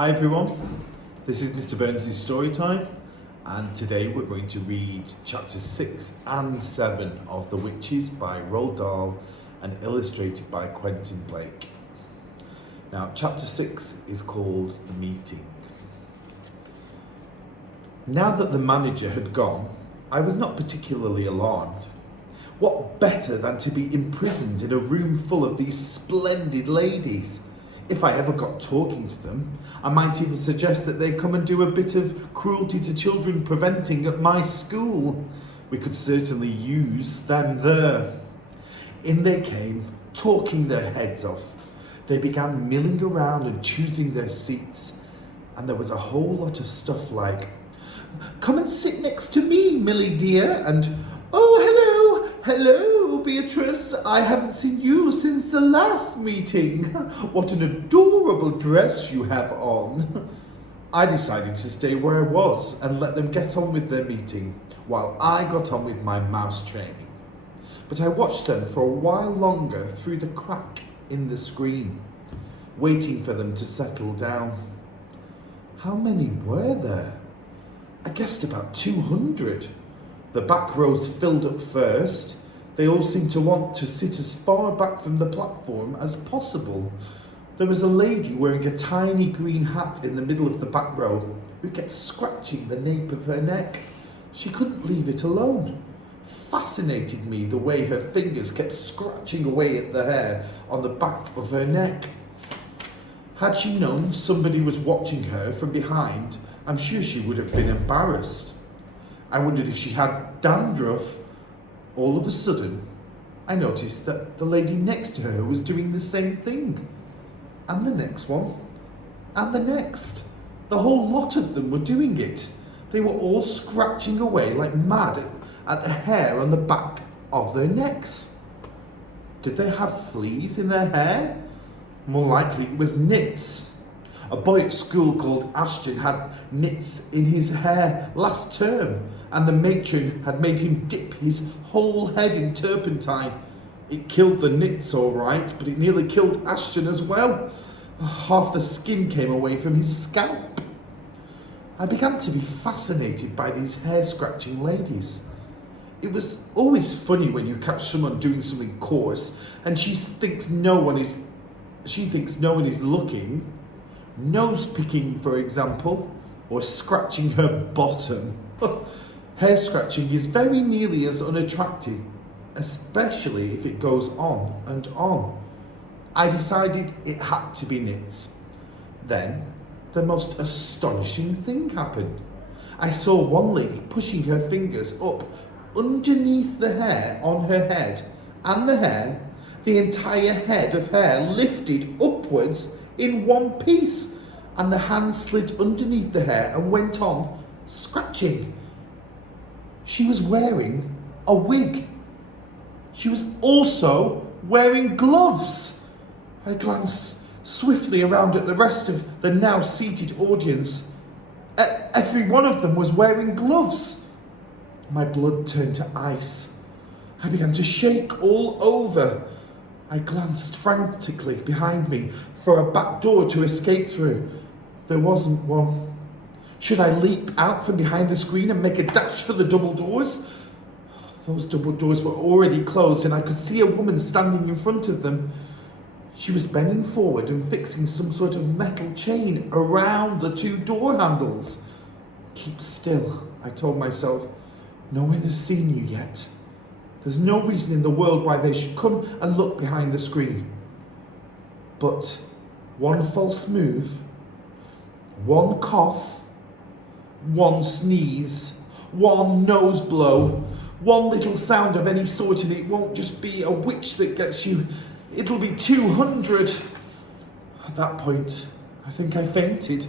Hi everyone, this is Mr. Burns' Storytime, and today we're going to read chapters 6 and 7 of The Witches by Roald Dahl and illustrated by Quentin. Now, chapter 6 is called The Meeting. Now that the manager had gone, I was not particularly alarmed. What better than to be imprisoned in a room full of these splendid ladies? If I ever got talking to them, I might even suggest that they come and do a bit of cruelty to children preventing at my school. We could certainly use them there. In they came, talking their heads off. They began milling around and choosing their seats, and there was a whole lot of stuff like, "Come and sit next to me, Millie dear," and "Oh, hello, Beatrice, I haven't seen you since the last meeting. What an adorable dress you have on." I decided to stay where I was and let them get on with their meeting while I got on with my mouse training. But I watched them for a while longer through the crack in the screen, waiting for them to settle down. How many were there? I guessed about 200. The back rows filled up first. They all seemed to want to sit as far back from the platform as possible. There was a lady wearing a tiny green hat in the middle of the back row who kept scratching the nape of her neck. She couldn't leave it alone. Fascinated me the way her fingers kept scratching away at the hair on the back of her neck. Had she known somebody was watching her from behind, I'm sure she would have been embarrassed. I wondered if she had dandruff. All of a sudden, I noticed that the lady next to her was doing the same thing. And the next one. And the next. The whole lot of them were doing it. They were all scratching away like mad at the hair on the back of their necks. Did they have fleas in their hair? More likely it was nits. A boy at school called Ashton had nits in his hair last term, and the matron had made him dip his whole head in turpentine. It killed the nits all right, but it nearly killed Ashton as well. Half the skin came away from his scalp. I began to be fascinated by these hair-scratching ladies. It was always funny when you catch someone doing something coarse and she thinks no one is looking. Nose picking, for example, or scratching her bottom. Hair scratching is very nearly as unattractive, especially if it goes on and on. I decided it had to be nits. Then the most astonishing thing happened. I saw one lady pushing her fingers up underneath the hair on her head, and the entire head of hair lifted upwards in one piece, and the hand slid underneath the hair and went on scratching. She was wearing a wig. She was also wearing gloves. I glanced swiftly around at the rest of the now seated audience. Every one of them was wearing gloves. My blood turned to ice. I began to shake all over. I glanced frantically behind me for a back door to escape through. There wasn't one. Should I leap out from behind the screen and make a dash for the double doors? Those double doors were already closed, and I could see a woman standing in front of them. She was bending forward and fixing some sort of metal chain around the two door handles. "Keep still," I told myself. "No one has seen you yet. There's no reason in the world why they should come and look behind the screen." But one false move, one cough, one sneeze, one nose blow, one little sound of any sort, and it won't just be a witch that gets you, it'll be 200. At that point, I think I fainted.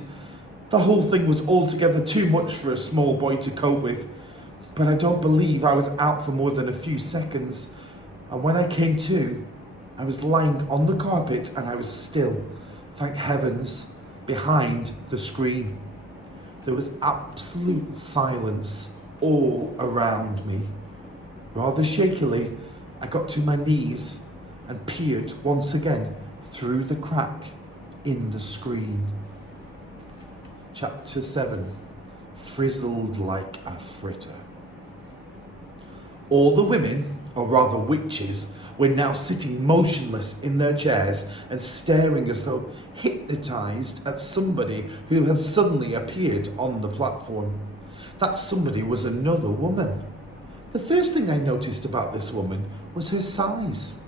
The whole thing was altogether too much for a small boy to cope with. But I don't believe I was out for more than a few seconds. And when I came to, I was lying on the carpet and I was still, thank heavens, behind the screen. There was absolute silence all around me. Rather shakily, I got to my knees and peered once again through the crack in the screen. Chapter 7. Frizzled like a fritter. All the women, or rather witches, were now sitting motionless in their chairs and staring as though hypnotised at somebody who had suddenly appeared on the platform. That somebody was another woman. The first thing I noticed about this woman was her size.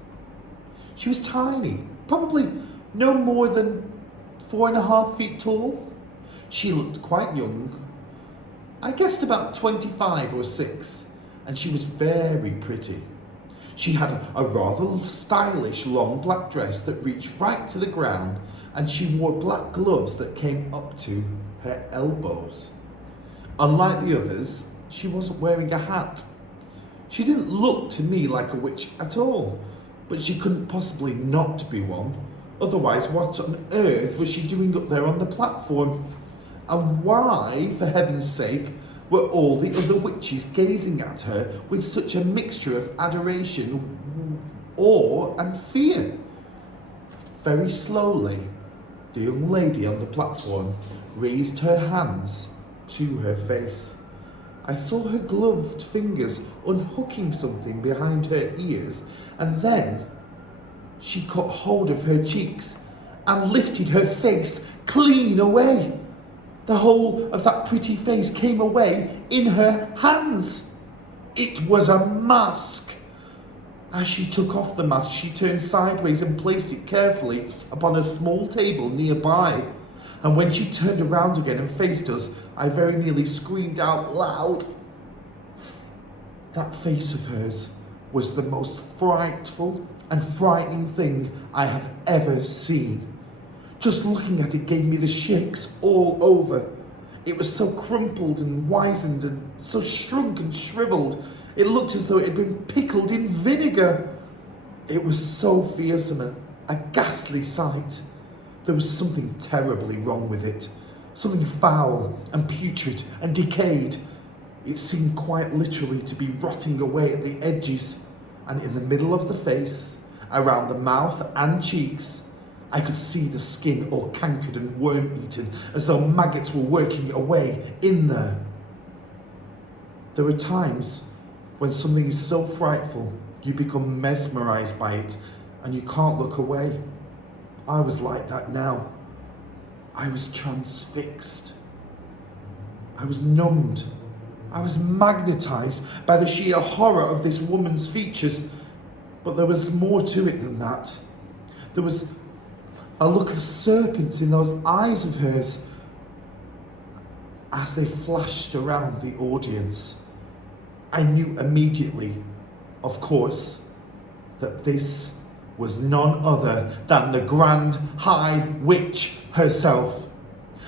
She was tiny, probably no more than 4.5 feet tall. She looked quite young. I guessed about 25 or 6, and she was very pretty. She had a rather stylish long black dress that reached right to the ground, and she wore black gloves that came up to her elbows. Unlike the others, she wasn't wearing a hat. She didn't look to me like a witch at all, but she couldn't possibly not be one. Otherwise, what on earth was she doing up there on the platform? And why, for heaven's sake, were all the other witches gazing at her with such a mixture of adoration, awe and fear? Very slowly, the young lady on the platform raised her hands to her face. I saw her gloved fingers unhooking something behind her ears, and then she caught hold of her cheeks and lifted her face clean away. The whole of that pretty face came away in her hands. It was a mask. As she took off the mask, she turned sideways and placed it carefully upon a small table nearby. And when she turned around again and faced us, I very nearly screamed out loud. That face of hers was the most frightful and frightening thing I have ever seen. Just looking at it gave me the shakes all over. It was so crumpled and wizened and so shrunk and shriveled. It looked as though it had been pickled in vinegar. It was so fearsome and a ghastly sight. There was something terribly wrong with it. Something foul and putrid and decayed. It seemed quite literally to be rotting away at the edges, and in the middle of the face, around the mouth and cheeks, I could see the skin all cankered and worm-eaten, as though maggots were working away in there. There are times when something is so frightful, you become mesmerised by it, and you can't look away. I was like that now. I was transfixed. I was numbed. I was magnetised by the sheer horror of this woman's features. But there was more to it than that. There was a look of serpents in those eyes of hers as they flashed around the audience. I knew immediately, of course, that this was none other than the Grand High Witch herself.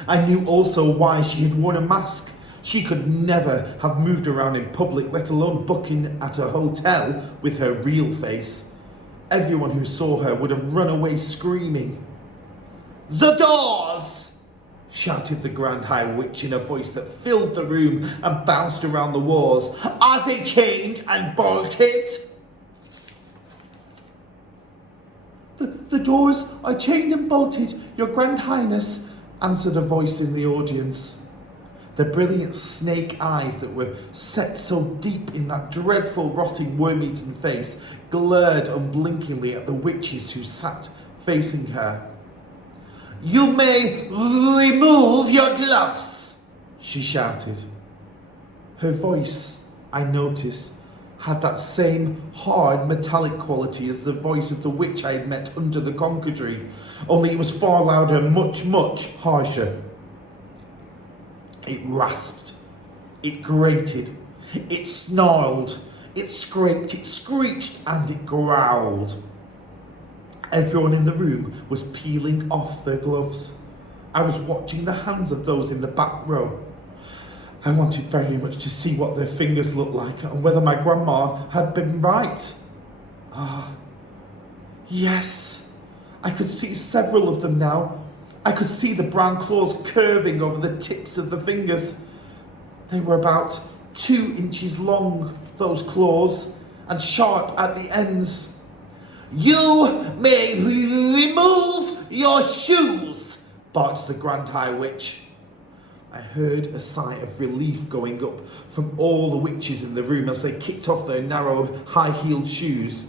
I knew also why she had worn a mask. She could never have moved around in public, let alone booking at a hotel with her real face. Everyone who saw her would have run away screaming. "The doors!" shouted the Grand High Witch in a voice that filled the room and bounced around the walls. "Are they chained and bolted?" The doors are chained and bolted, Your Grand Highness," answered a voice in the audience. The brilliant snake eyes that were set so deep in that dreadful, rotting, worm-eaten face glared unblinkingly at the witches who sat facing her. "You may remove your gloves," she shouted. Her voice, I noticed, had that same hard, metallic quality as the voice of the witch I had met under the conker tree, only it was far louder and much, much harsher. It rasped, it grated, it snarled, it scraped, it screeched, and it growled. Everyone in the room was peeling off their gloves. I was watching the hands of those in the back row. I wanted very much to see what their fingers looked like and whether my grandma had been right. Yes, I could see several of them now. I could see the brown claws curving over the tips of the fingers. They were about 2 inches long, those claws, and sharp at the ends. "You may remove your shoes," barked the Grand High Witch. I heard a sigh of relief going up from all the witches in the room as they kicked off their narrow, high-heeled shoes,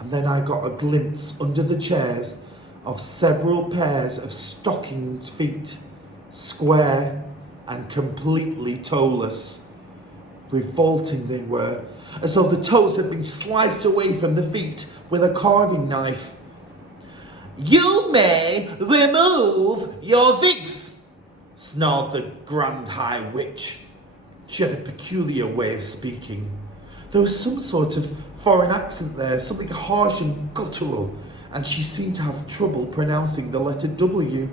and then I got a glimpse under the chairs of several pairs of stockinged feet, square and completely toeless. Revolting they were, as though the toes had been sliced away from the feet with a carving knife. "You may remove your wigs," snarled the Grand High Witch. She had a peculiar way of speaking. There was some sort of foreign accent there, something harsh and guttural, and she seemed to have trouble pronouncing the letter W.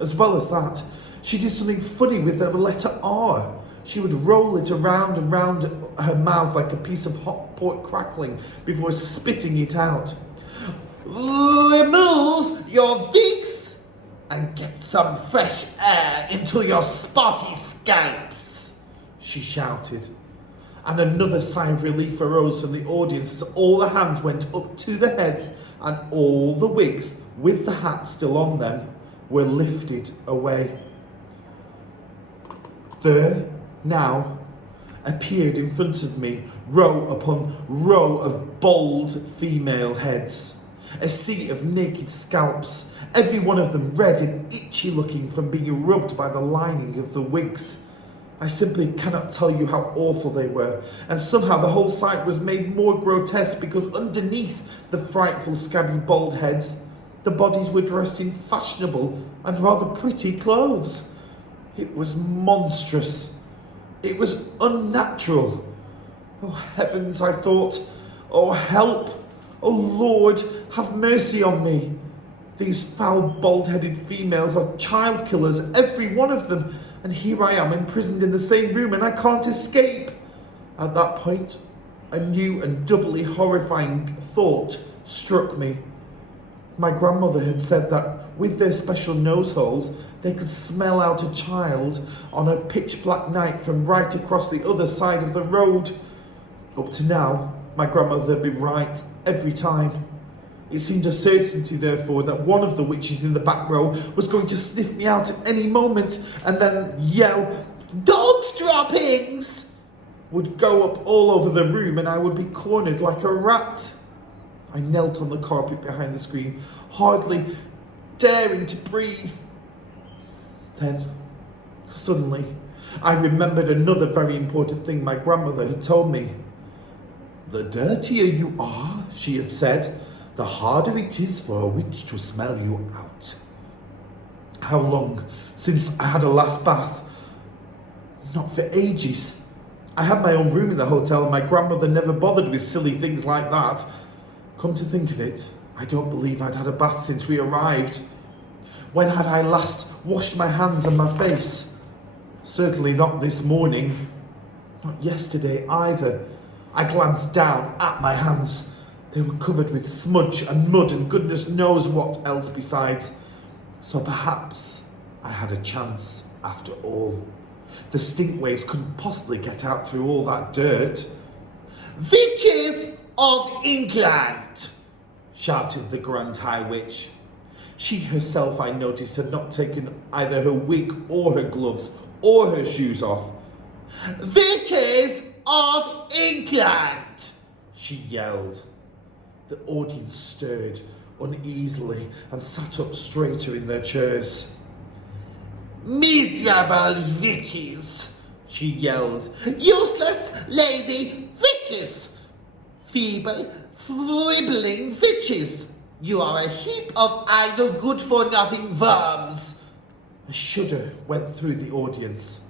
As well as that, she did something funny with the letter R. She would roll it around and round her mouth like a piece of hot pork crackling before spitting it out. "Remove your wigs and get some fresh air into your spotty scalps," she shouted. And another sigh of relief arose from the audience as all the hands went up to the heads and all the wigs, with the hats still on them, were lifted away. There now appeared in front of me row upon row of bald female heads, a sea of naked scalps, every one of them red and itchy looking from being rubbed by the lining of the wigs. I simply cannot tell you how awful they were, and somehow the whole sight was made more grotesque because underneath the frightful scabby bald heads, the bodies were dressed in fashionable and rather pretty clothes. It was monstrous. It was unnatural. Oh heavens, I thought. Oh help. Oh Lord, have mercy on me. These foul bald-headed females are child killers, every one of them. And here I am imprisoned in the same room and I can't escape. At that point, a new and doubly horrifying thought struck me. My grandmother had said that with their special nose holes, they could smell out a child on a pitch-black night from right across the other side of the road. Up to now, my grandmother had been right every time. It seemed a certainty, therefore, that one of the witches in the back row was going to sniff me out at any moment and then yell, "Dog's droppings!" would go up all over the room and I would be cornered like a rat. I knelt on the carpet behind the screen, hardly daring to breathe. Then, suddenly, I remembered another very important thing my grandmother had told me. "The dirtier you are," she had said, "the harder it is for a witch to smell you out." How long since I had a last bath? Not for ages. I had my own room in the hotel and my grandmother never bothered with silly things like that. Come to think of it, I don't believe I'd had a bath since we arrived. When had I last washed my hands and my face? Certainly not this morning. Not yesterday either. I glanced down at my hands. They were covered with smudge and mud and goodness knows what else besides. So perhaps I had a chance after all. The stink waves couldn't possibly get out through all that dirt. "Witches of England!" shouted the Grand High Witch. She herself, I noticed, had not taken either her wig or her gloves or her shoes off. "Witches of England!" she yelled. The audience stirred uneasily and sat up straighter in their chairs. "Miserable witches!" she yelled. "Useless, lazy witches! Feeble, fribbling witches! You are a heap of idle, good-for-nothing worms!" A shudder went through the audience.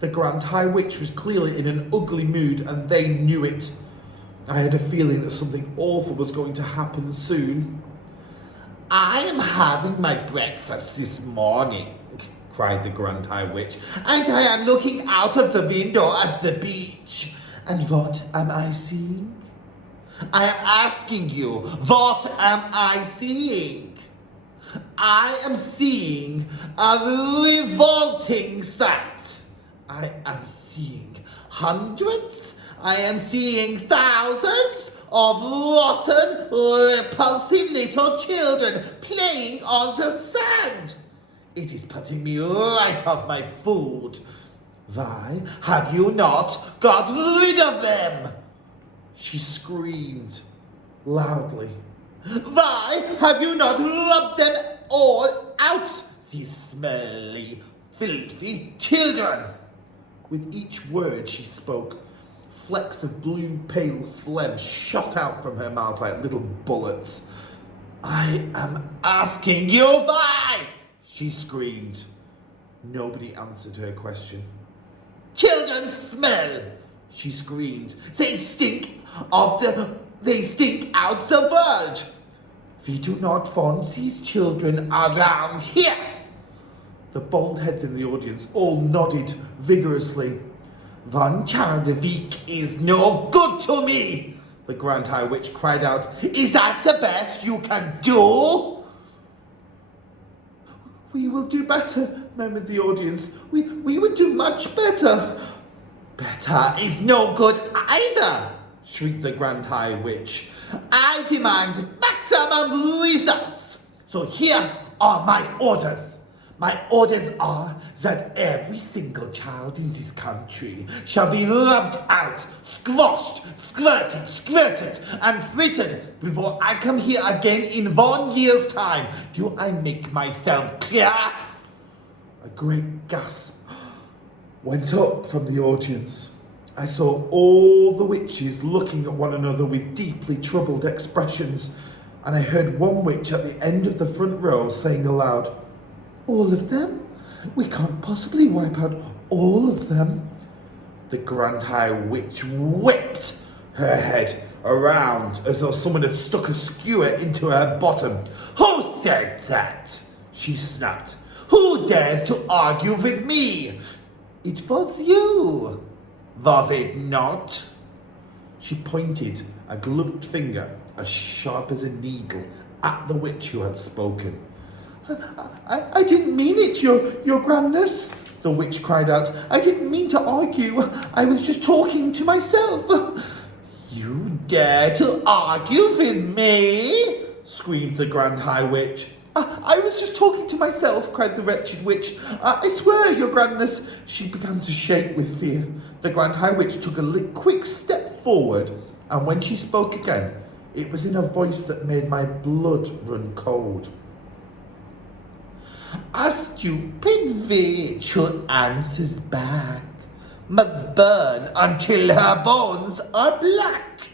The Grand High Witch was clearly in an ugly mood and they knew it. I had a feeling that something awful was going to happen soon. "I am having my breakfast this morning," cried the Grand High Witch, "and I am looking out of the window at the beach. And what am I seeing? I am asking you, what am I seeing? I am seeing a revolting sight. I am seeing hundreds, I am seeing thousands of rotten, repulsive little children playing on the sand. It is putting me right off my food. Why have you not got rid of them? She screamed loudly. Why have you not rubbed them all out, these smelly, filthy children? With each word she spoke, flecks of blue pale phlegm shot out from her mouth like little bullets. I am asking you why, she screamed. Nobody answered her question. Children smell, she screamed. They stink out the world. We do not want these children around here. The bald heads in the audience all nodded vigorously. One child a week is no good to me, the Grand High Witch cried out. Is that the best you can do? We will do better, murmured the audience. We would do much better. Better is no good either, shrieked the Grand High Witch. I demand maximum results. So here are my orders. My orders are that every single child in this country shall be rubbed out, squashed, squirted, and frittered before I come here again in 1 year's time. Do I make myself clear? A great gasp went up from the audience. I saw all the witches looking at one another with deeply troubled expressions, and I heard one witch at the end of the front row saying aloud, all of them? We can't possibly wipe out all of them. The Grand High Witch whipped her head around as though someone had stuck a skewer into her bottom. Who said that? She snapped. Who dares to argue with me? It was you. Was it not? She pointed a gloved finger as sharp as a needle at the witch who had spoken. I didn't mean it, your grandness, the witch cried out. I didn't mean to argue. I was just talking to myself. You dare to argue with me? Screamed the Grand High Witch. I was just talking to myself, cried the wretched witch. I swear, your grandness. She began to shake with fear. The Grand High Witch took a quick step forward, and when she spoke again, it was in a voice that made my blood run cold. A stupid witch who answers back must burn until her bones are black,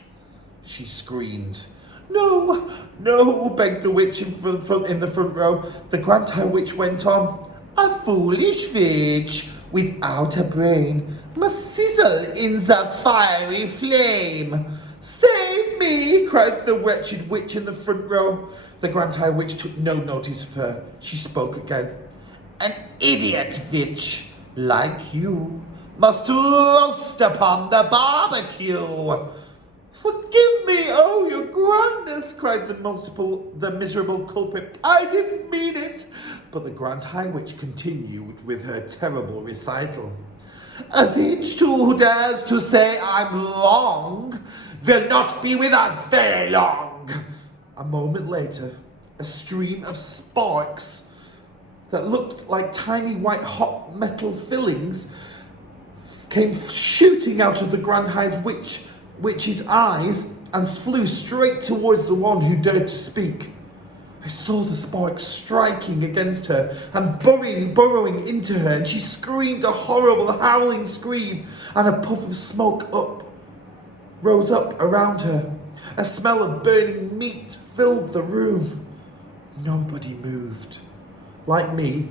she screamed. No, no, begged the witch in the front row. The Grand High Witch went on. A foolish witch without a brain must sizzle in the fiery flame. Save me, cried the wretched witch in the front row. The Grand High Witch took no notice of her. She spoke again. An idiot witch like you must roast upon the barbecue. Forgive me, oh, your grandness, cried the miserable culprit. I didn't mean it. But the Grand High Witch continued with her terrible recital. A witch who dares to say I'm wrong will not be with us very long. A moment later, a stream of sparks that looked like tiny white hot metal fillings came shooting out of the Grand High Witch's eyes and flew straight towards the one who dared to speak. I saw the sparks striking against her and burrowing into her, and she screamed a horrible howling scream, and a puff of smoke rose up around her. A smell of burning meat filled the room. Nobody moved. Like me,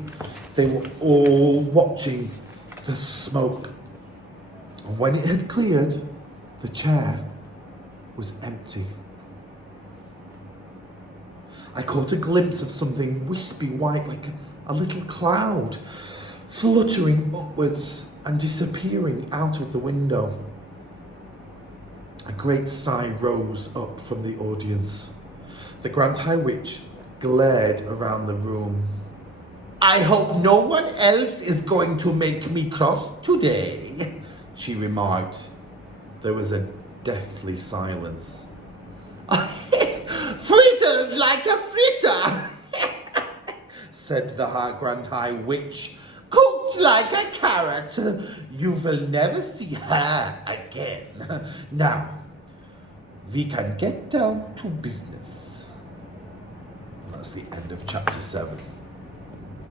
they were all watching the smoke. And when it had cleared, the chair was empty. I caught a glimpse of something wispy white, like a little cloud, fluttering upwards and disappearing out of the window. A great sigh rose up from the audience. The Grand High Witch glared around the room. I hope no one else is going to make me cross today, she remarked. There was a deathly silence. Frizzled like a fritter, said the Grand High Witch. Cooked looked like a carrot. You will never see her again. Now, we can get down to business. That's the end of chapter 7.